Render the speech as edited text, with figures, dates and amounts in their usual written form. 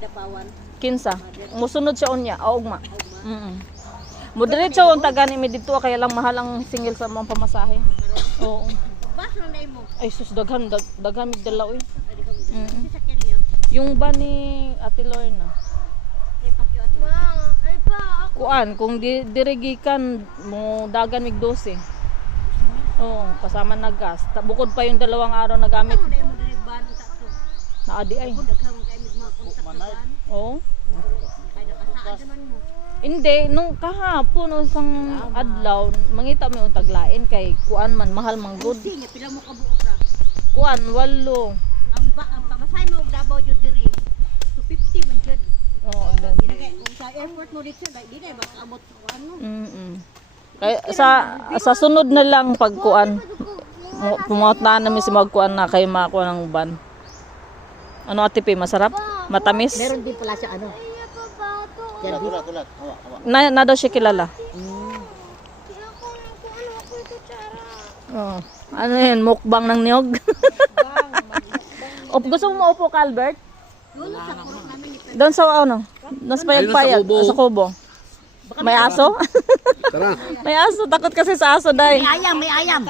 Kidapawan. Kinsa. Musunod siya unya, augma. Moderate ang tagani mi dito kaya lang mahal ang singil sa mga pamasahe. Oo. Bas na na mo. Ay sus daghan mig dalaw eh. Sasakyan niya. Yung ba ni Ate Lorna? Ay papyo at Ay pa, Kuan kung dirigikan mo dagan mig 12. Oo, kasama na gas. Bukod pa yung 2 araw na gamit. ano na mo direk ban sa to. Naadi ay. Kung daghang kay mig mga kontak sa ban. Oo. Kay nakasaan man mo. Hindi, nung kahapon o sang adlaw, mangita mo yung taglain kay kuan man mahal man good. Sige, pila mo kabuok ra. Kuan 8. Ang pamasay mo og Davao jud diri. 250 man jud. Oo, Ginagay kung sa airport mo dito di na ba abot ko ano. Kaya sa sunod na lang pagkuan. Pumuntahan namin si magkuan na kay makuha ng ban. Ano Ate P, masarap? Matamis? Meron din pala siya ano. kulat. Na daw siya kilala. Oh. Ano yun? Mukbang ng niyog? Gusto mo maupo ka, Albert? Doon sa kurot namin ni Doon sa ano? Doon sa payag-payag. Sa kubo. May aso? Tara. May aso. Takot kasi sa aso, day. May ayam.